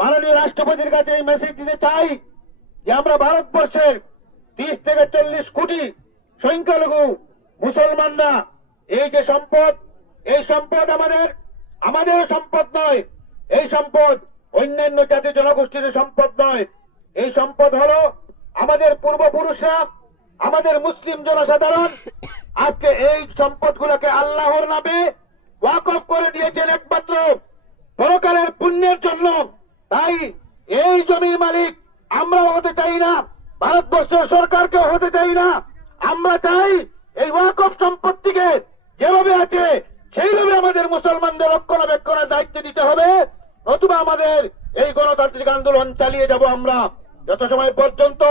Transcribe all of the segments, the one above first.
মাননীয় রাষ্ট্রপতির কাছে এই মেসেজ দিতে চাই যে আমরা ভারতবর্ষের তিরিশ থেকে চল্লিশ কোটি সংখ্যালঘু মুসলমানরা এই যে সম্পদ, এই সম্পদ আমাদের আমাদের সম্পদ নয়, এই সম্পদ অন্যান্য জাতি জনগোষ্ঠীর সম্পদ নয়। এই সম্পদ হলো আমাদের পূর্বপুরুষরা, আমাদের মুসলিম জনসাধারণ, আজকে এই সম্পদগুলোকে আল্লাহর নামে ওয়াকফ করে দিয়েছেন একমাত্র পরকালের পুণ্যের জন্য। তাই এই জমির মালিক আমরা হতে চাই না, ভারতবর্ষ সরকারকে হতে চাই না। আমরা চাই এই ওয়াকফ সম্পত্তিকে যেভাবে আছে, সেইভাবে আমাদের মুসলমানদের রক্ষণাবেক্ষণের দায়িত্ব দিতে হবে। নতুবা আমাদের এই গণতান্ত্রিক আন্দোলন চালিয়ে যাব আমরা যত সময় পর্যন্ত।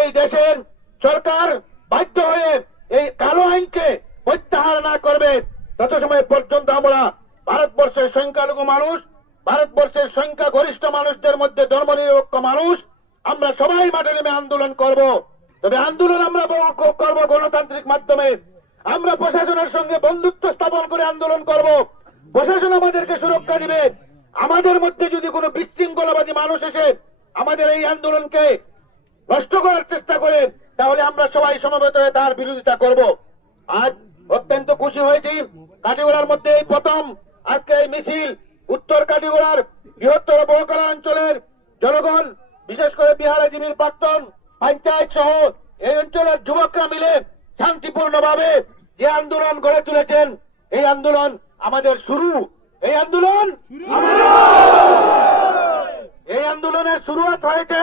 এই দেশের সরকার বাধ্য হয়ে এই কালো আইনকে প্রত্যাহার না করবে তত সময় পর্যন্ত আমরা ভারতবর্ষের সংখ্যালঘু মানুষ ভারতবর্ষের সংখ্যা গরিষ্ঠ মানুষদের মধ্যে ধর্মনিরপেক্ষ মানুষ, আমরা সবাই মাঠে নেমে আন্দোলন করব। তবে আন্দোলন আমরা করব গণতান্ত্রিক মাধ্যমে। আমরা প্রশাসনের সঙ্গে বন্ধুত্ব স্থাপন করে আন্দোলন করব। প্রশাসন আমাদেরকে সুরক্ষা দিবে। আমাদের মধ্যে যদি কোনো বিশৃঙ্খলাবাদী মানুষ এসে আমাদের এই আন্দোলনকে নষ্ট করার চেষ্টা করে, তাহলে আমরা সবাই সমবেত হয়ে তার বিরোধিতা করব। আজ অত্যন্ত খুশি হয়েছি। কাটিগোড়ার মধ্যে এই প্রথম আজকে এই মিছিল উত্তর কাটিগোড়ার বৃহত্তর বহকালা অঞ্চলের জনগণ, বিশেষ করে বিহার জিবির প্রাক্তন পঞ্চায়েত সহ এই অঞ্চলের যুবকরা মিলে শান্তিপূর্ণভাবে যে আন্দোলন গড়ে তুলেছেন, এই আন্দোলন আমাদের শুরু। এই আন্দোলন এই আন্দোলনের শুরুয়াত হয়েছে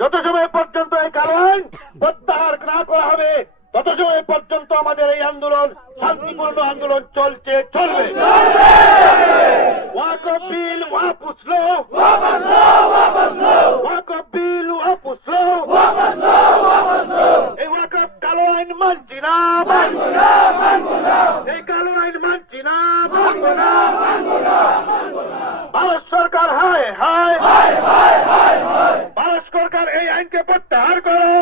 যত সময় পর্যন্ত এই আইন প্রত্যাহার না করা হবে তত সময় পর্যন্ত আমাদের এই আন্দোলন, শান্তিপূর্ণ আন্দোলন চলছে, চলবে। না। ভারত সরকার, হায় হায়। ভারত সরকার এই আইনকে প্রত্যাহার করো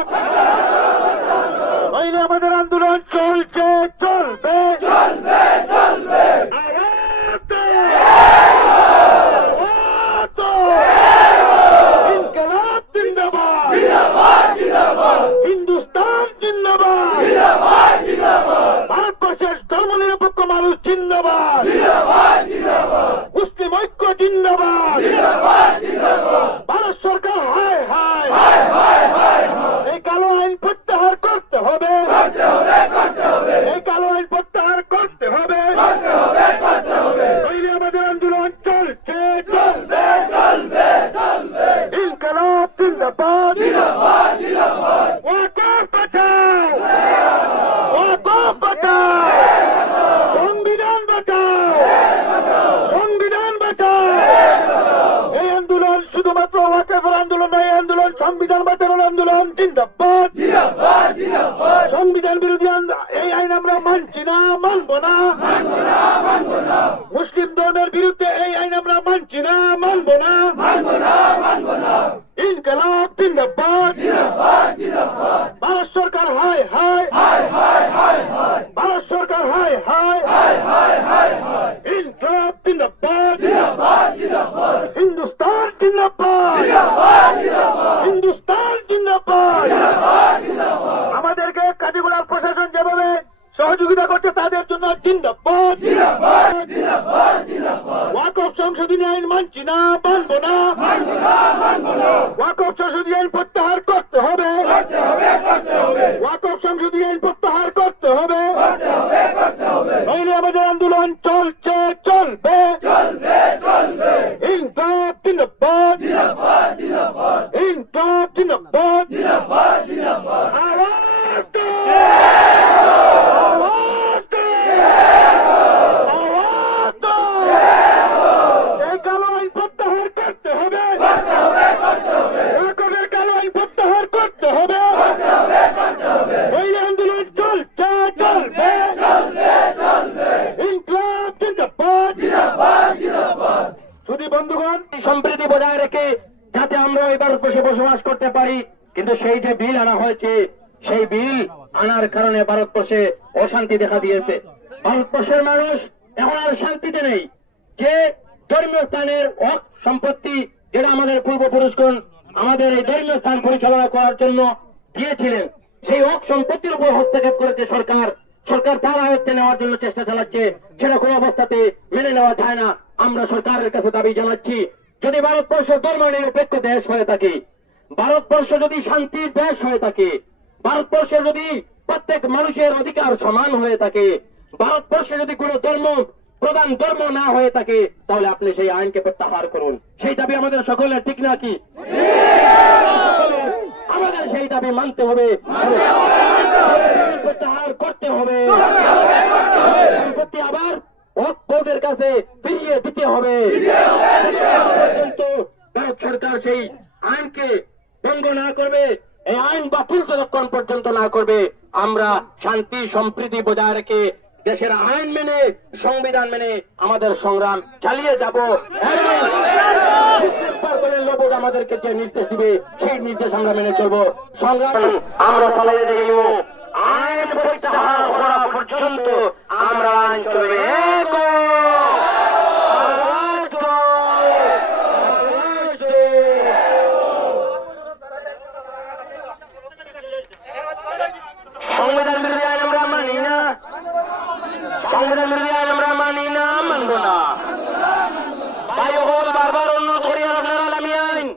নইলে আমাদের আন্দোলন চলছে চলবে চলবে চলবে ইনকলাব জিন্দাবাদ হিন্দুস্তান জিন্দাবাদ ভারতবর্ষের ধর্মনিরপেক্ষ মানুষ জিন্দাবাদ মুসলিম ঐক্য জিন্দাবাদ ভারত সরকার হায় হায় এই কালো আইন প্রত্যাহার করতে হবে এই কালো আইন প্রত্যাহার করতে হবে নইলে আমাদের আন্দোলন চলছে চলবে ইনকলাব জিন্দাবাদ ওয়াকফ বাঁচাও ওয়াকফ বাঁচাও সংবিধান বাঁচাও সংবিধান বাঁচাও এই আন্দোলন শুধুমাত্র ওয়াকফের আন্দোলন নয় এই আন্দোলন সংবিধান বাঁচানোর আন্দোলন জিন্দাবাদ সংবিধান বিরোধী আন্দো- এই আইন আমরা মানছি না মানবো না মুসলিম ধর্মের বিরুদ্ধে এই আইন আমরা মানছি না মানবো না ইনকলাব জিন্দাবাদ ভারত সরকার হায় হায় ভারত সরকার হায় হায় ইনকলাব জিন্দাবাদ হিন্দুস্তান জিন্দাবাদ। হিন্দুস্তান জিন্দাবাদ। আমাদেরকে কাটিগুলার প্রশাসন যেভাবে সহযোগিতা করছে তাদের জন্য জিন্দাবাদ। ওয়াকফ সংশোধনী আইন মানছি না মানবো না। ওয়াকফ সংশোধনী আইন প্রত্যাহার করতে হবে। ওয়াকফ সংশোধনী আইন প্রত্যাহার করতে হবে। নইলে আমাদের আন্দোলন চলছে চলবে। ইনকলাব জিন্দাবাদ ইনকলাব জিন্দাবাদ আওয়াজ দে! আওয়াজ দে! আওয়াজ দে! এই কালো আইন প্রত্যাহার করতে হবে ওয়াকফের কালো আইন প্রত্যাহার করতে হবে ওই আন্দোলন চলছে চলবে ইনকলাব জিন্দাবাদ শুধু বন্ধুগণ এই সম্প্রীতি বজায় রেখে যাতে আমরা এবার বসে বসবাস করতে পারি কিন্তু সেই যে বিল আনা হয়েছে সেই বিল আনার কারণে ভারতবর্ষে অশান্তি দেখা দিয়েছে। ভারতবর্ষের মানুষ এখন আর শান্তিতে নেই। যে ধর্মীয় স্থানের অক সম্পত্তি যেটা আমাদের পূর্বপুরুষগণ আমাদের এই ধর্মীয় স্থান পরিচালনা করার জন্য দিয়েছিলেন, সেই অক সম্পত্তির উপর হস্তক্ষেপ করেছে সরকার। সরকার তার আয়ত্তে নেওয়ার জন্য চেষ্টা চালাচ্ছে, সেটা কোনো অবস্থাতে মেনে নেওয়া যায় না। আমরা সরকারের কাছে দাবি জানাচ্ছি, যদি ভারতবর্ষ ধর্ম নিরপেক্ষ দেশ হয়ে থাকে, ভারতবর্ষ যদি শান্তির দেশ হয়ে থাকে ভারতবর্ষে যদি প্রত্যেক মানুষের অধিকার সমান হয়ে থাকে। ভারতবর্ষে যদি কোনো ধর্ম, প্রধান ধর্ম না হয়ে থাকে, তাহলে আপনি সেই আইনকে প্রত্যাহার করুন। সেই দাবি আমাদের সকলের, ঠিক নাকি আমাদের সেই দাবি মানতে হবে। প্রত্যাহার করতে হবে। সম্পত্তি আবার বোর্ডের কাছে ফিরিয়ে দিতে হবে। পর্যন্ত ভারত সরকার সেই আইনকে ভঙ্গ না করবে। এই আইন বাতিল যতক্ষণ পর্যন্ত না করবে, আমরা শান্তি, সম্প্রীতি বজায় রেখে দেশের আইন মেনে, সংবিধান মেনে আমাদের সংগ্রাম চালিয়ে যাব। আমাদেরকে যে নির্দেশ দিবে, সেই নির্দেশ আমরা মেনে চলবো। সংগ্রাম আমরা চালিয়ে যাব আইন পর্যন্ত আমরা আইন চলবে এক সংবিধান বিরোধী আইন আমরা মানি না সংবিধান বিরোধী আইন আমরা মানি না মানব না তাই হল বারবার অনুরোধ করি আর আপনারা নামি আইন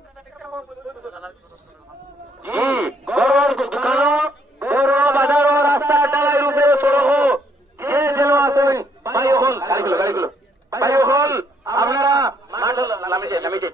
জি গরুর দোকানো গরু বাজার রাস্তা ডালাই উপরে সড়ক যে যেন আছেন ভাই হল গাড়িগুলো গাড়িগুলো ভাই হল আপনারা মাঠল নামি যাই নামি যাই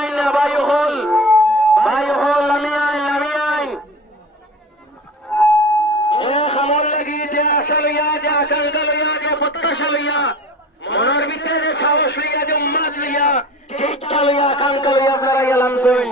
লইয়া, মনের ভিতরে সাহস লইয়া যে উন্মাদ লইয়া ইচ্ছা লইয়া আকাঙ্ক্ষা লইয়া আপনারা গেলাম কই?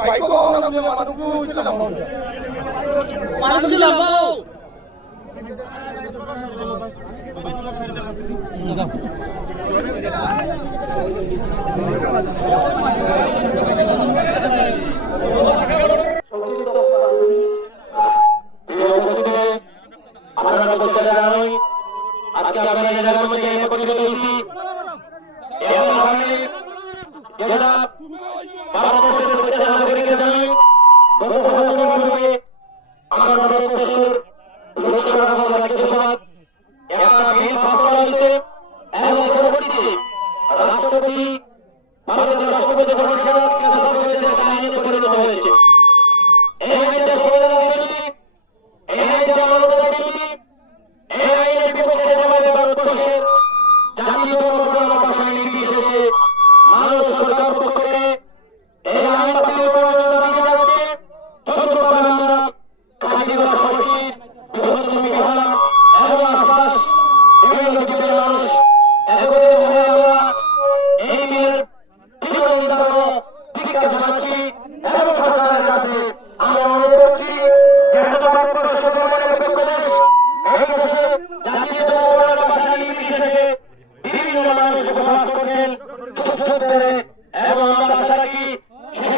বাইক মানুষକୁ ছিল মানুষ লাগাও আপনারা বলতে জানাই আজকে আপনারা যে জায়গার মধ্যে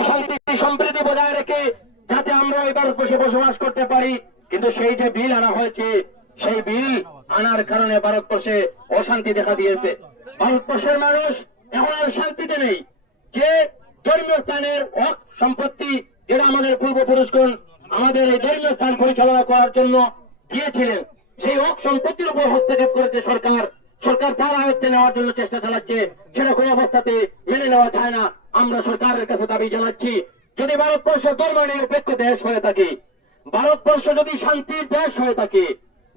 শান্তি সম্প্রীতি বজায় রেখে যাতে আমরা এই ভারতবর্ষে বসবাস করতে পারি। কিন্তু সেই যে বিল আনা হয়েছে, সেই বিল আনার কারণে ভারতবর্ষে অশান্তি দেখা দিয়েছে। ভারতবর্ষের মানুষ এখন আর শান্তিতে নেই। যে ধর্মীয় স্থানের হক, সম্পত্তি যেটা আমাদের পূর্বপুরুষগণ আমাদের এই ধর্মীয় স্থান পরিচালনা করার জন্য দিয়েছিলেন, সেই হক, সম্পত্তির উপর হস্তক্ষেপ করেছে সরকার। সরকার তার আয়ত্তে নেওয়ার জন্য চেষ্টা চালাচ্ছে সেটা কোনো অবস্থাতে মেনে নেওয়া যায় না। আমরা সরকারের কাছে দাবি জানাচ্ছি, যদি ভারতবর্ষ ধর্ম নিরপেক্ষ দেশ হয়ে থাকে, ভারতবর্ষ যদি শান্তির দেশ হয়ে থাকে,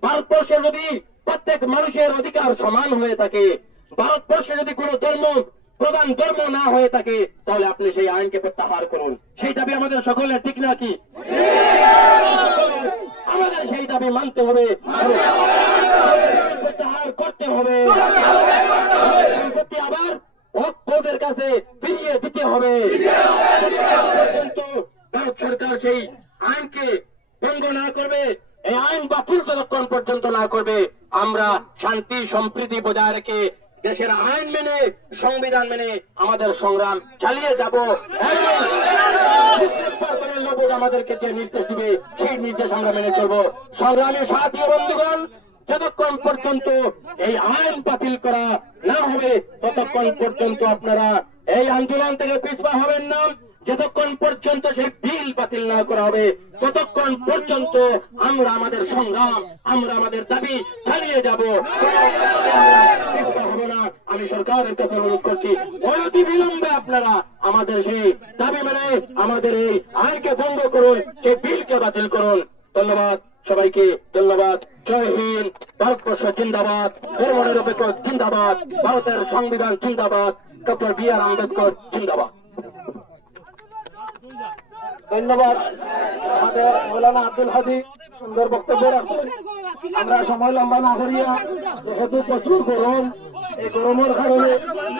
ভারতবর্ষ যদি প্রত্যেক মানুষের অধিকার সমান হয়ে থাকে, ভারতবর্ষে যদি কোন ধর্ম, প্রধান ধর্ম না হয়ে থাকে, তাহলে আপনি সেই আইনকে প্রত্যাহার করুন। সেই দাবি আমাদের সকলের, ঠিক নাকি আমাদের সেই দাবি মানতে হবে। প্রত্যাহার করতে হবে। সম্পত্তি আবার বোর্ডের কাছে ফিরিয়ে দিতে হবে। ভারত সরকার সেই আইনকে ভঙ্গ না করবে এই আইন বাতিল যতক্ষণ পর্যন্ত না করবে। আমরা শান্তি সম্প্রীতি বজায় রেখে দেশের আইন মেনে সংবিধান মেনে আমাদের সংগ্রাম চালিয়ে যাব। আমাদেরকে যে নির্দেশ দিবে সেই নির্দেশ আমরা মেনে চলবো। সংগ্রামী সাথী বন্ধুগণ যতক্ষণ পর্যন্ত এই আইন বাতিল করা না হবে, ততক্ষণ পর্যন্ত আপনারা এই আন্দোলন থেকে পিছপা হবেন না। যতক্ষণ পর্যন্ত সেই বিল বাতিল না করা হবে, ততক্ষণ পর্যন্ত আমরা আমাদের সংগ্রাম, আমরা আমাদের দাবি চালিয়ে যাব। আমি সরকারের কথা অনুরোধ করছি। অনতি বিলম্বে আপনারা আমাদের সেই দাবি মানে আমাদের এই আইনকে ভঙ্গ করুন, সেই বিলকে বাতিল করুন। ধন্যবাদ। সবাইকে ধন্যবাদ। জয় হিন্দ, ভারতবর্ষ জিন্দাবাদ ধর্ম নিরপেক্ষ জিন্দাবাদ, ভারতের সংবিধান জিন্দাবাদ, ডক্টর বি আর আম্বেদকর জিন্দাবাদ। ধন্যবাদ। আমাদের মৌলানা আব্দুল হাদি, সুন্দর বক্তব্য রাখছেন। আমরা সময় লম্বা না করিয়া যেহেতু প্রচুর গরম, এই গরমের কারণে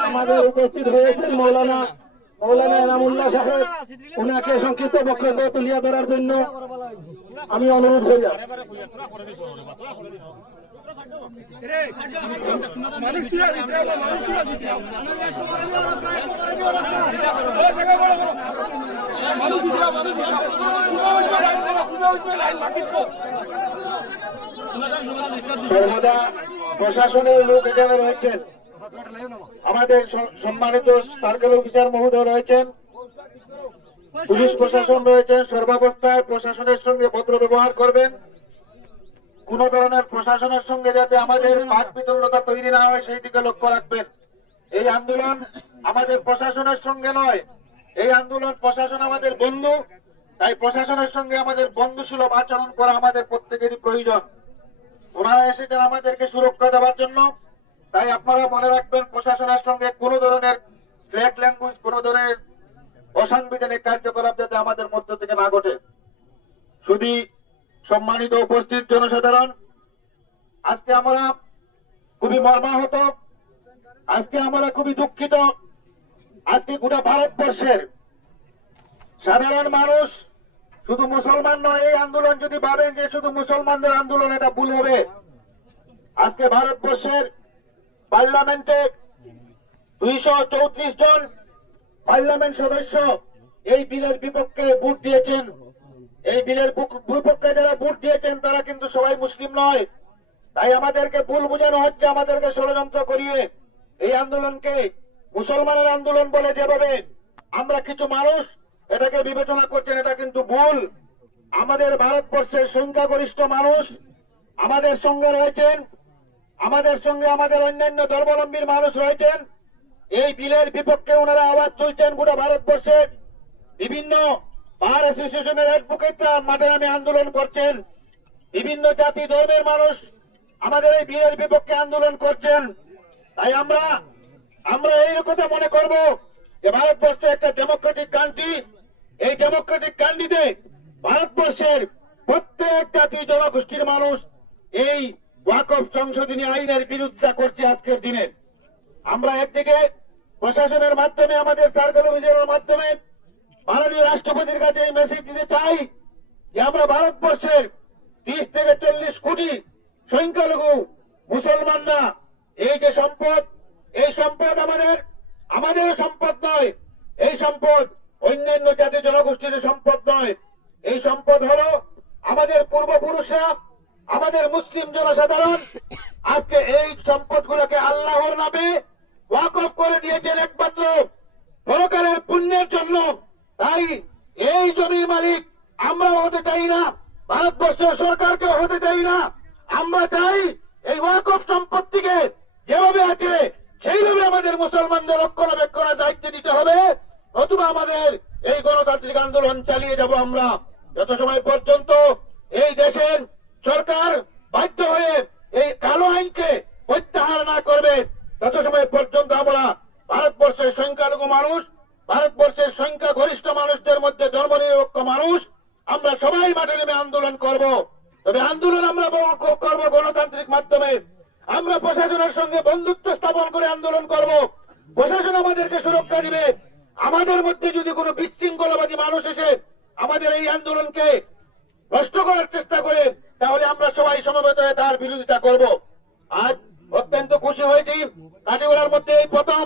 আমাদের উপস্থিত হয়েছেন মৌলানা মৌলানা এনামুল্লাহ সাহেব। ওনাকে সংক্ষিপ্ত বক্তব্য তুলিয়া ধরার জন্য আমি অনুরোধ করি প্রশাসনের লোক এখানে রয়েছেন। আমাদের সম্মানিত সার্কেল অফিসার মহোদয় রয়েছেন। পুলিশ প্রশাসন রয়েছেন সর্বাবস্থায় প্রশাসনের সঙ্গে ভদ্র ব্যবহার করবেন। কোন ধরনের প্রশাসনের সঙ্গে যাতে আমাদের বাদ বিতন্নতা তৈরি না হয় সেই দিকে লক্ষ্য রাখবেন। এই আন্দোলন আমাদের প্রশাসনের সঙ্গে নয়। এই আন্দোলন প্রশাসন আমাদের বন্ধু। তাই প্রশাসনের সঙ্গে আমাদের বন্ধুসুলভ আচরণ করা আমাদের প্রত্যেকেরই প্রয়োজন। ওনারা এসেছেন আমাদেরকে সুরক্ষা দেওয়ার জন্য। তাই আপনারা মনে রাখবেন প্রশাসনের সঙ্গে কোন ধরনের স্ল্যাক ল্যাঙ্গুয়েজ কোন ধরনের অসাংবিধানিক কার্যকলাপ যাতে আমাদের মধ্য থেকে না ঘটে। শুধু সম্মানিত উপস্থিত জনসাধারণ, আজকে আমরা খুবই মর্মাহত, আজকে আমরা খুবই দুঃখিত, আজকে গোটা ভারতবর্ষের সাধারণ মানুষ শুধু মুসলমান নয়, এই আন্দোলন যদি ভাবেন যে শুধু মুসলমানদের আন্দোলন, এটা ভুল হবে। আজকে ভারতবর্ষের পার্লামেন্টে দুইশো চৌত্রিশ জন পার্লামেন্ট সদস্য, এই বিলের বিপক্ষে ভোট দিয়েছেন। এই বিলের বিপক্ষে যারা ভোট দিয়েছেন, তারা কিন্তু সবাই মুসলিম নয়। তাই আমাদেরকে ভুল বোঝানো হচ্ছে, আমাদেরকে ষড়যন্ত্র করিয়ে। এই আন্দোলনকে মুসলমানের আন্দোলন বলে যেভাবে আমরা কিছু মানুষ এটাকে বিবেচনা করছেন, এটা কিন্তু ভুল। আমাদের ভারতবর্ষের সংখ্যাগরিষ্ঠ মানুষ আমাদের সঙ্গে রয়েছেন। আমাদের সঙ্গে আমাদের অন্যান্য ধর্মাবলম্বীর মানুষ রয়েছেন। এই বিলের বিপক্ষে ওনারা আওয়াজ তুলছেন গোটা ভারতবর্ষের বিভিন্ন বার অ্যাসোসিয়েশনের অ্যাডভোকেটরা মাঠে নামে আন্দোলন করছেন। বিভিন্ন জাতি ধর্মের মানুষ আমাদের এই বিলের বিপক্ষে আন্দোলন করছেন। তাই আমরা আমরা এই কথা মনে করব যে ভারতবর্ষ একটা ডেমোক্রেটিক কান্ট্রি এই ডেমোক্রেটিক কান্ট্রিতে ভারতবর্ষের প্রত্যেক জাতি জনগোষ্ঠীর মানুষ এই ওয়াকফ সংশোধনী আইনের বিরোধিতা করছে আজকের দিনে আমরা একদিকে প্রশাসনের মাধ্যমে আমাদের সার্কেল অফিসারের মাধ্যমে মাননীয় রাষ্ট্রপতির কাছে এই মেসেজ দিতে চাই যে আমরা ভারতবর্ষের তিরিশ থেকে চল্লিশ কোটি সংখ্যালঘু মুসলমানরা এই যে সম্পদ এই সম্পদ আমাদের আমাদের সম্পদ নয় এই সম্পদ অন্যান্য জাতি জনগোষ্ঠীর সম্পদ নয় এই সম্পদ হলো আমাদের পূর্বপুরুষরা আমাদের মুসলিম জনসাধারণ আজকে এই সম্পদগুলোকে আল্লাহর নামে ওয়াকফ করে দিয়েছেন একমাত্র পরকালের পুণ্যের জন্য, তাই এই জমির মালিক আমরা হতে চাই না ভারতবর্ষের সরকারকে হতে চাই না। আমরা চাই এই ওয়াকফ সম্পত্তিকে যেভাবে আছে, সেইভাবে আমাদের মুসলমানদের রক্ষণাবেক্ষণের দায়িত্ব দিতে হবে। অথবা আমাদের এই গণতান্ত্রিক আন্দোলন চালিয়ে যাব আমরা, যত সময় পর্যন্ত এই দেশের সরকার বাধ্য হয়ে এই কালো আইনকে প্রত্যাহার না করবে, তত সময় পর্যন্ত আমরা ভারতবর্ষের সংখ্যালঘু মানুষ ভারতবর্ষের সংখ্যা গরিষ্ঠ মানুষদের মধ্যে ধর্মনিরপেক্ষ মানুষ, আমরা সবাই মাঠে নেমে আন্দোলন করব। তবে আন্দোলন আমরা করব গণতান্ত্রিক মাধ্যমে। আমরা প্রশাসনের সঙ্গে বন্ধুত্ব স্থাপন করে আন্দোলন করব। প্রশাসন আমাদেরকে সুরক্ষা দিবে। আমাদের মধ্যে যদি কোনো বিশৃঙ্খলাবাদী মানুষ এসে আমাদের এই আন্দোলনকে নষ্ট করার চেষ্টা করে, তাহলে আমরা সবাই সমবেত হয়ে তার বিরোধিতা করব। আজ অত্যন্ত খুশি হয়েছি। কাটিগড়ার মধ্যে এই প্রথম,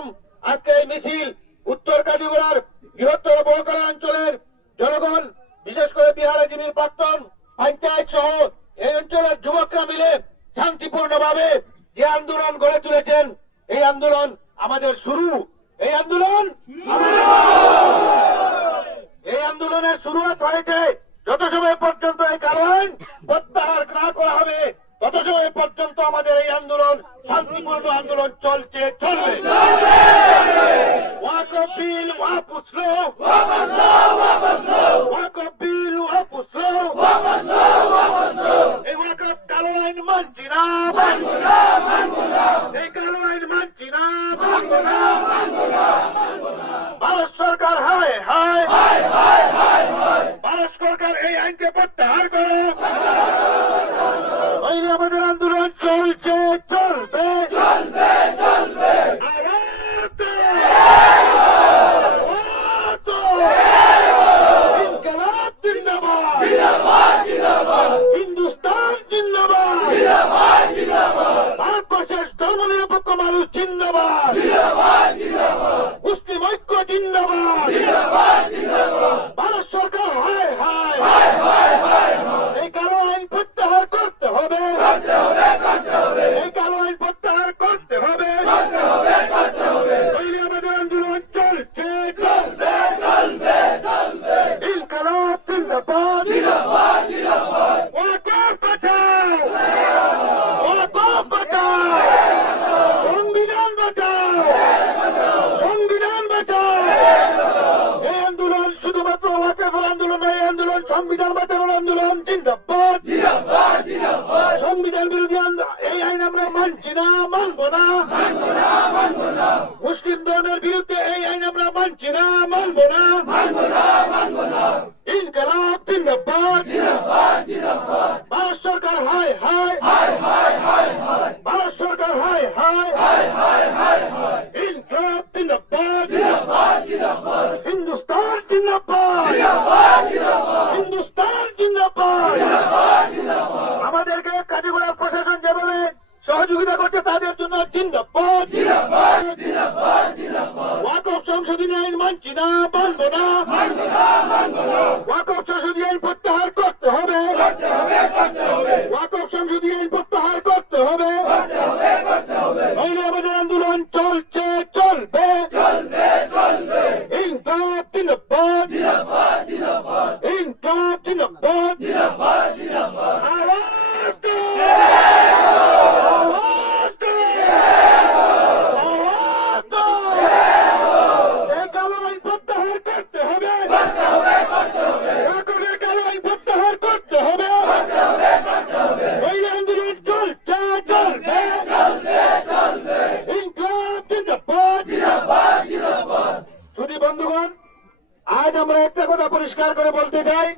আজকে এই মিছিল। উত্তর কাটিগড়ার বৃহত্তর বহকালা অঞ্চলের জনগণ, বিশেষ করে বিহারে জিবির প্রাক্তন পঞ্চায়েত সহ এই অঞ্চলের যুবকরা মিলে শান্তিপূর্ণভাবে যে আন্দোলন গড়ে তুলেছেন, এই আন্দোলন আমাদের শুরু। এই আন্দোলন এই আন্দোলনের শুরুয়াত হয়েছে যত সময় পর্যন্ত এই আইন প্রত্যাহার না করা হবে তত সময় পর্যন্ত আমাদের এই আন্দোলন শান্তিপূর্ণ আন্দোলন চলছে চলবে। ওয়াকফ বিল ওয়াপস লো ওয়াকফ বিল ওয়াপস লো এই ওয়াকফ কালো আইন মানছি না মানবো না, এই কালো আইন মানছি না মানবো না, ভারত সরকার হায় হায় ভারত সরকার এই আইনকে প্রত্যাহার করো নইলে আমাদের আন্দোলন চলছে চলবে চলবে চলবে ইনকলাব জিন্দাবাদ হিন্দুস্তান জিন্দাবাদ ভারতবর্ষের ধর্মনিরপেক্ষ মানুষ জিন্দাবাদ মুসলিম ঐক্য জিন্দাবাদ ভারত সরকার হায় হায় এই কালো আইন প্রত্যাহার করতে হবে এই কালো আইন প্রত্যাহার করতে হবে নইলে আমাদের আন্দোলন চলছে চলবে চলবে চলবে ইনকালাব জিন্দাবাদ ওয়াকফ বাঁচাও ওয়াকফ বাঁচাও সংবিধান বাঁচাও সংবিধান বাঁচাও এই আন্দোলন শুধুমাত্র ওয়াকফের আন্দোলন নয় এই আন্দোলন সংবিধান বাঁচানোর আন্দোলন জিন্দাবাদ সংবিধান বিরোধী আন্দোলন এই আইন আমরা মানছি না মানবো না মুসলিম ধর্মের বিরুদ্ধে এই আইন আমরা মানছি না মানবো না ইনকালাব জিন্দাবাদ ভারত সরকার হায় হায় ভারত সরকার হায় হায় ইনকালাব জিন্দাবাদ হিন্দুস্তান জিন্দাবাদ হিন্দুস্তান জিন্দাবাদ আমাদেরকে কাজীগোড়ার প্রশাসন যেভাবে সহযোগিতা করছে তাদের জন্য জিন্দাবাদ ওয়াকফ সংশোধনী আইন মানছি না মানবো না ওয়াকফ সংশোধনী আইন প্রত্যাহার করতে হবে ওয়াকফ সংশোধনী আইন প্রত্যাহার করতে হবে নইলে আমাদের আন্দোলন চলছে চলবে ইনকাব জিন্দাবাদ ইনকাব জিন্দাবাদ আওয়াজ দে! আওয়াজ দে! আওয়াজ দে! এই কালো আইন প্রত্যাহার করতে হবে নাটকের কালো আইন প্রত্যাহার করতে হবে ওই আন্দোলন চলছে চলবে ইনকাব জিন্দাবাদ শুধু বন্ধুগণ আজ আমরা একটা কথা পরিষ্কার করে বলতে চাই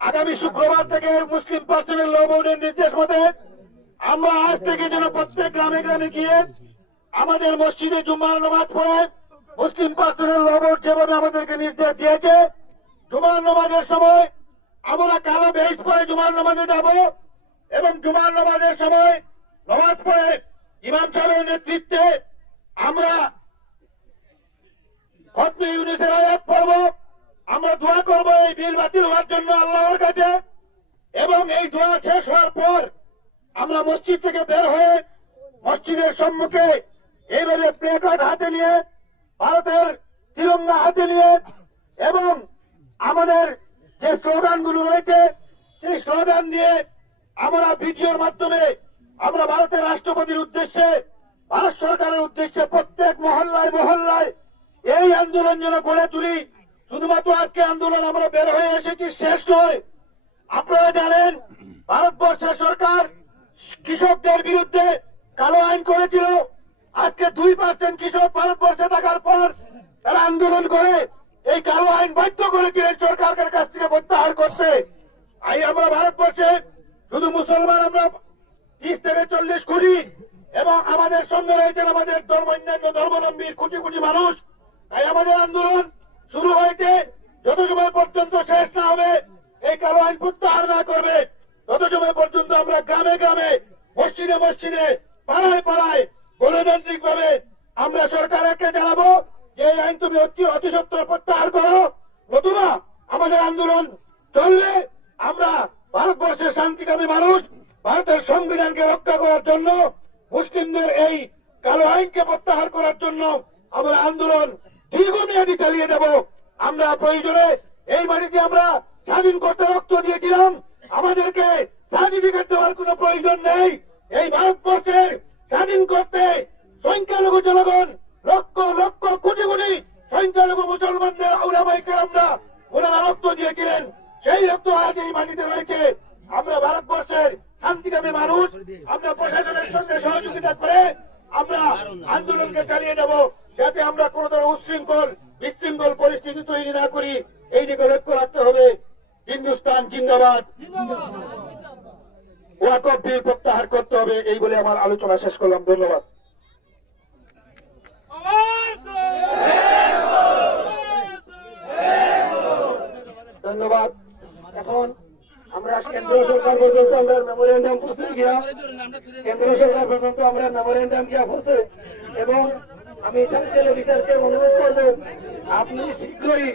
আগামী শুক্রবার থেকে মুসলিম পার্সনের ল বোর্ডের নির্দেশ মতে আমরা আজ থেকে যেন প্রত্যেক গ্রামে গ্রামে গিয়ে আমাদের মসজিদে জুম্মার নামাজ পড়ে মুসলিম পার্সনের ল বোর্ড যেভাবে আমাদেরকে নির্দেশ দিয়েছে, জুমার নামাজের সময় আমরা কালো বেশ পরে জুমার নামাজে যাব এবং জুমার নামাজের সময় নামাজ পড়ে ইমাম সাহেবের নেতৃত্বে আমরা ইউনিসের আয়াত পড়ব। আমরা দোয়া করব এই বিল বাতিল হওয়ার জন্য আল্লাহর কাছে এবং এই দোয়া শেষ হওয়ার পর আমরা মসজিদ থেকে বের হয়ে মসজিদের সম্মুখে এইভাবে প্লে কার্ড হাতে নিয়ে ভারতের তিরঙ্গা হাতে নিয়ে এবং আমাদের যে স্লোগানগুলো রয়েছে, সেই স্লোগান দিয়ে আমরা ভিডিওর মাধ্যমে আমরা ভারতের রাষ্ট্রপতির উদ্দেশ্যে, ভারত সরকারের উদ্দেশ্যে প্রত্যেক মহল্লায় মহল্লায় এই আন্দোলন যেন গড়ে তুলি। শুধুমাত্র আজকে আন্দোলন আমরা বের হয়ে এসেছি, শেষ নয়। আপনারা জানেন, ভারতবর্ষের সরকার কৃষকদের বিরুদ্ধে কালো আইন করেছিল। আজকে দুই পার্সেন্ট কৃষক ভারতবর্ষে থাকার পর তারা আন্দোলন করে, এই কালো আইন বাধ্য করেছিলেন সরকারের কাছ থেকে প্রত্যাহার করতে আই, আমরা ভারতবর্ষে শুধু মুসলমান, আমরা ত্রিশ থেকে চল্লিশ কোটি এবং আমাদের সঙ্গে রয়েছেন আমাদের ধর্ম, অন্যান্য ধর্মাবলম্বীর কোটি কোটি মানুষ। তাই আমাদের আন্দোলন শুরু হয়েছে, যত সময় পর্যন্ত শেষ না হবে, এই কালো আইন প্রত্যাহার না করবে, তত সময় পর্যন্ত আমরা গ্রামে গ্রামে, মসজিদে মসজিদে, পাড়ায় পাড়ায় গণতান্ত্রিক ভাবে আমরা সরকারকে জানাব। এই আইন তুমি অতি অতি সত্তর প্রত্যাহার করো। নতুবা আমাদের আন্দোলন চলবে। আমরা ভারতবর্ষের শান্তিকামী মানুষ, ভারতের সংবিধানকে রক্ষা করার জন্য, মুসলিমদের এই কালো আইনকে প্রত্যাহার করার জন্য আমরা আন্দোলন দীর্ঘমেয়াদী চালিয়ে যাব। আমরা প্রয়োজনে এই বাড়িতে আমরা স্বাধীন করতে রক্ত দিয়েছিলাম। আমাদেরকে সার্টিফিকেট দেওয়ার কোনো প্রয়োজন নেই। এই ভারতবর্ষের স্বাধীন করতে সংখ্যালঘু জনগণ লক্ষ লক্ষ কোটি কোটি সংখ্যালঘু মুসলমানদের আউলামাইকে আমরা ওনারা রক্ত দিয়েছিলেন। সেই রক্ত আজ এই মাটিতে রয়েছে। আমরা ভারতবর্ষের শান্তিকামী মানুষ আমরা প্রশাসনের সঙ্গে সহযোগিতা করে আমরা আন্দোলনকে চালিয়ে যাব যাতে আমরা কোন ধরনের উচ্ছৃঙ্খল বিশৃঙ্খল পরিস্থিতি তৈরি না করি। এই দিকে লক্ষ্য রাখতে হবে হিন্দুস্তান জিন্দাবাদ। ওয়াকফ বিল প্রত্যাহার করতে হবে এই বলে আমার আলোচনা শেষ করলাম। ধন্যবাদ। এখন আমরা কেন্দ্র সরকার পর্যন্ত আমরা মেমোরেন্ডাম পৌঁছে গিয়া কেন্দ্র সরকার পর্যন্ত আমরা মেমোরেন্ডাম গিয়া পৌঁছে এবং আমি চ্যান্সেল অফিসারকে অনুরোধ করব, আপনি শীঘ্রই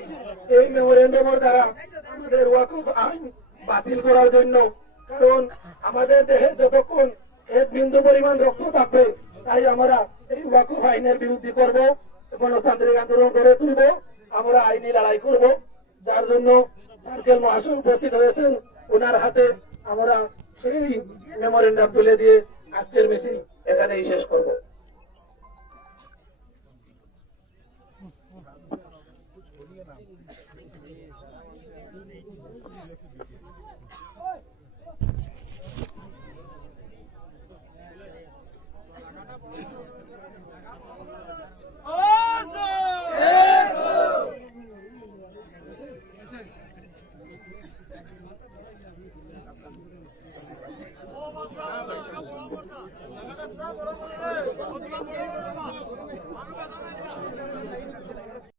এই মেমোরেন্ডামের দ্বারা আমাদের ওয়াকুফ আইন বাতিল করার জন্য, কারণ আমাদের দেহে যতক্ষণ এক বিন্দু পরিমাণ রক্ত থাকবে, তাই আমরা এই ওয়াকুফ আইনের বিরুদ্ধে করব, গণতান্ত্রিক আন্দোলন গড়ে তুলব, আমরা আইনি লড়াই করব। যার জন্য সার্কেল মহাশয় উপস্থিত হয়েছেন। ওনার হাতে আমরা সেই মেমোরেন্ডাম তুলে দিয়ে আজকের মিছিল এখানেই শেষ করব।